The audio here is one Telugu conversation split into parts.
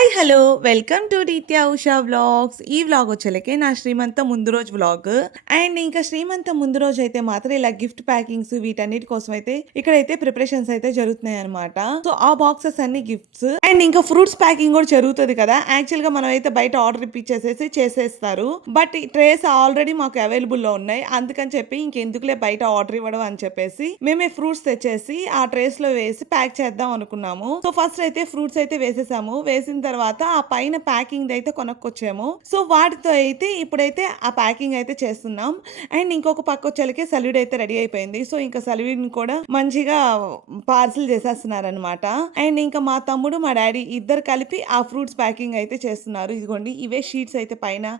హాయ్ హలో వెల్కమ్ టు నిత్య ఉషా వ్లాగ్స్. ఈ వ్లాగ్ వచ్చేలకే నా శ్రీమంతం ముందు రోజు వ్లాగ్. అండ్ ఇంకా శ్రీమంతం ముందు రోజు అయితే మాత్రం ఇలా గిఫ్ట్ ప్యాకింగ్స్ వీటన్నిటి కోసం అయితే ఇక్కడైతే ప్రిపరేషన్స్ అయితే జరుగుతున్నాయి అనమాట. సో ఆ బాక్సెస్ అన్ని గిఫ్ట్స్ అండ్ ఇంకా ఫ్రూట్స్ ప్యాకింగ్ కూడా జరుగుతుంది కదా. యాక్చువల్ గా మనం అయితే బయట ఆర్డర్ ఇప్పించేసేసి చేసేస్తారు. బట్ ఈ ట్రేస్ ఆల్రెడీ మాకు అవైలబుల్ లో ఉన్నాయి. అందుకని చెప్పి ఇంకెందుకులే బయట ఆర్డర్ ఇవ్వడం అని చెప్పేసి మేమే ఫ్రూట్స్ తెచ్చేసి ఆ ట్రేస్ లో వేసి ప్యాక్ చేద్దాం అనుకున్నాము. సో ఫస్ట్ అయితే ఫ్రూట్స్ అయితే వేసేసాము. వేసిన తర్వాత ఆ పైన ప్యాకింగ్ అయితే కొనుక్కొచ్చాము. సో వాటితో అయితే ఇప్పుడైతే ఆ ప్యాకింగ్ అయితే చేస్తున్నాం. అండ్ ఇంకొక పక్క వచ్చేలకి సల్యూడ్ అయితే రెడీ అయిపోయింది. సో ఇంకా సల్యూడ్ కూడా మంచిగా పార్సిల్ చేసేస్తున్నారనమాట. అండ్ ఇంకా మా తమ్ముడు మా డాడీ ఇద్దరు కలిపి ఆ ఫ్రూట్స్ ప్యాకింగ్ అయితే చేస్తున్నారు. ఇదిగోండి ఇవే షీట్స్ అయితే పైన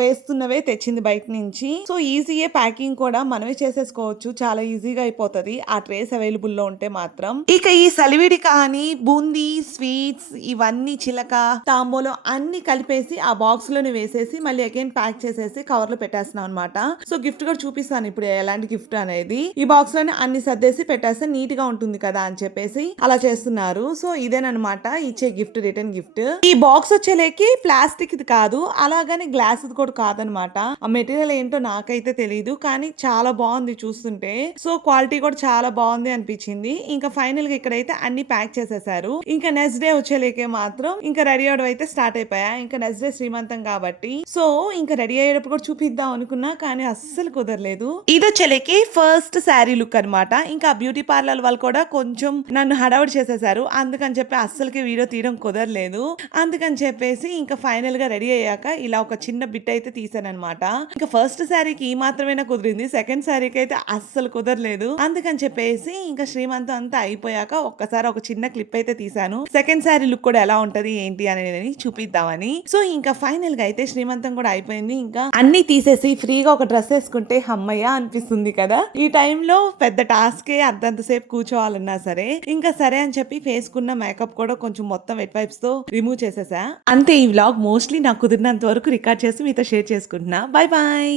వేస్తున్నవే తెచ్చింది బయట నుంచి. సో ఈజీయే ప్యాకింగ్ కూడా మనమే చేసేసుకోవచ్చు. చాలా ఈజీగా అయిపోతుంది ఆ ట్రేస్ అవైలబుల్ లో ఉంటే మాత్రం. ఇక ఈ సలివిడి కానీ బూందీ స్వీట్స్ ఇవన్నీ చిలక తాంబూలం అన్ని కలిపేసి ఆ బాక్స్ లోనే వేసేసి మళ్ళీ అగైన్ ప్యాక్ చేసేసి కవర్ లో పెట్టేస్తున్నాం అనమాట. సో గిఫ్ట్ కూడా చూపిస్తాను ఇప్పుడు ఎలాంటి గిఫ్ట్ అనేది. ఈ బాక్స్ లోనే అన్ని సర్దేసి పెట్టేస్తే నీట్ గా ఉంటుంది కదా అని చెప్పేసి అలా చేస్తున్నారు. సో ఇదేనమాట ఇచ్చే గిఫ్ట్, రిటర్న్ గిఫ్ట్. ఈ బాక్స్ వచ్చేలేకి ప్లాస్టిక్ ఇది కాదు, అలాగని గ్లాస్ కూడా కాదనమాట. ఆ మెటీరియల్ ఏంటో నాకైతే తెలియదు, కానీ చాలా బాగుంది చూస్తుంటే. సో క్వాలిటీ కూడా చాలా బాగుంది అనిపించింది. ఇంకా ఫైనల్ గా ఇక్కడైతే అన్ని ప్యాక్ చేసేసారు. ఇంకా నెక్స్ట్ డే వచ్చేలేకే మాత్రం ఇంకా రెడీ అవడం అయితే స్టార్ట్ అయిపోయా. ఇంకా నెక్స్ట్ డే శ్రీమంతం కాబట్టి సో ఇంకా రెడీ అయ్యేటప్పుడు కూడా చూపిద్దాం అనుకున్నా, కానీ అస్సలు కుదరలేదు. ఇది వచ్చేలేకి ఫస్ట్ శారీ లుక్ అనమాట. ఇంకా బ్యూటీ పార్లర్ వాళ్ళు కూడా కొంచెం నన్ను హడావుడి చేసేసారు. అందుకని చెప్పి అస్సలకి వీడియో తీయడం కుదరలేదు. అందుకని చెప్పేసి ఇంకా ఫైనల్ గా రెడీ అయ్యాక ఇలా ఒక చిన్న బిట్ అయితే తీసాను అనమాట. ఇంకా ఫస్ట్ శారీకి ఈ మాత్రమేనా కుదిరింది, సెకండ్ శారీకి అయితే అస్సలు కుదరలేదు. అందుకని చెప్పేసి ఇంకా శ్రీమంతం అంతా అయిపోయాక ఒక్కసారి ఒక చిన్న క్లిప్ అయితే తీసాను. సెకండ్ శారీ లుక్ కూడా ఎలా ఉంటది ఏంటి అనేది చూపిద్దామని. సో ఇంకా ఫైనల్ గా అయితే శ్రీమంతం కూడా అయిపోయింది. ఇంకా అన్ని తీసేసి ఫ్రీగా ఒక డ్రెస్ వేసుకుంటే అమ్మయ్య అనిపిస్తుంది కదా. ఈ టైంలో పెద్ద టాస్కే, అంతంతసేపు కూర్చోవాలన్నా సరే. ఇంకా సరే అని చెప్పి వేసుకున్న మేకప్ కూడా కొంచెం మొత్తం వెట్ వైప్స్ తో రిమూవ్ చేసేసా. అంతే. ఈ వ్లాగ్ మోస్ట్లీ నాకు కుదిరినంత వరకు రికార్డ్ చేసి మీతో షేర్ చేసుకుంటున్నా. Bye bye.